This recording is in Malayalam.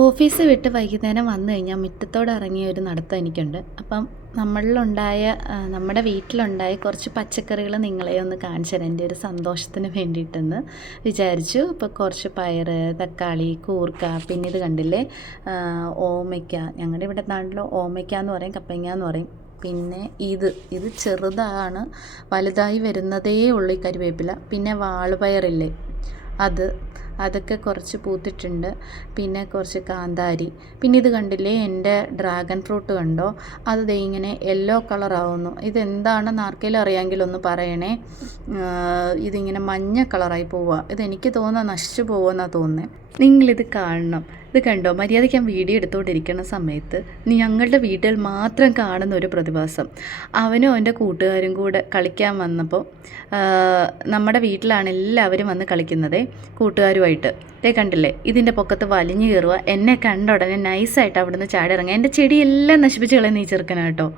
ഓഫീസ് വിട്ട് വൈകുന്നേരം വന്നു കഴിഞ്ഞാൽ മുറ്റത്തോടെ ഇറങ്ങിയ ഒരു നടത്തം എനിക്കുണ്ട്. അപ്പം നമ്മുടെ വീട്ടിലുണ്ടായ കുറച്ച് പച്ചക്കറികൾ നിങ്ങളെ ഒന്ന് കാണിച്ചു തരാം, എൻ്റെ ഒരു സന്തോഷത്തിന് വേണ്ടിയിട്ടെന്ന് വിചാരിച്ചു. ഇപ്പോൾ കുറച്ച് പയർ, തക്കാളി, കൂർക്ക, പിന്നെ ഇത് കണ്ടില്ലേ ഓമയ്ക്ക, ഞങ്ങളുടെ ഇവിടെ നാട്ടിൽ ഓമയ്ക്ക എന്ന് പറയും, കപ്പങ്ങ എന്ന് പറയും. പിന്നെ ഇത് ചെറുതാണ്, വലുതായി വരുന്നതേ ഉള്ളൂ ഈ കരിവേപ്പില. പിന്നെ വാളുപയറില്ലേ, അതൊക്കെ കുറച്ച് പൂത്തിട്ടുണ്ട്. പിന്നെ കുറച്ച് കാന്താരി. പിന്നെ ഇത് കണ്ടില്ലേ എൻ്റെ ഡ്രാഗൺ ഫ്രൂട്ട് കണ്ടോ, അത് ദേ ഇങ്ങനെ യെല്ലോ കളറാവുന്നു. ഇതെന്താണെന്ന് ആർക്കെങ്കിലും അറിയാമെങ്കിൽ ഒന്ന് പറയണേ. ഇതിങ്ങനെ മഞ്ഞ കളറായി പോവുക. ഇതെനിക്ക് തോന്നുന്നത് നശിച്ചു പോകുമെന്നാണ് തോന്നുന്നത്. നിങ്ങളിത് കാണണം. ഇത് കണ്ടോ, മര്യാദയ്ക്ക് ഞാൻ വീഡിയോ എടുത്തുകൊണ്ടിരിക്കുന്ന സമയത്ത് ഞങ്ങളുടെ വീട്ടിൽ മാത്രം കാണുന്ന ഒരു പ്രതിഭാസം. അവനും അവൻ്റെ കൂട്ടുകാരും കൂടെ കളിക്കാൻ വന്നപ്പോൾ നമ്മുടെ വീട്ടിലാണ് എല്ലാവരും വന്ന് കളിക്കുന്നത് കൂട്ടുകാരുമായിട്ട്. കണ്ടില്ലേ, ഇതിൻ്റെ പൊക്കത്ത് വലിഞ്ഞു കയറുക. എന്നെ കണ്ട ഉടനെ നൈസായിട്ട് അവിടുന്ന് ചാടി ഇറങ്ങുക. എൻ്റെ ചെടിയെല്ലാം നശിപ്പിച്ച് കളയുന്ന ഈ ചെറുക്കനാട്ടോ.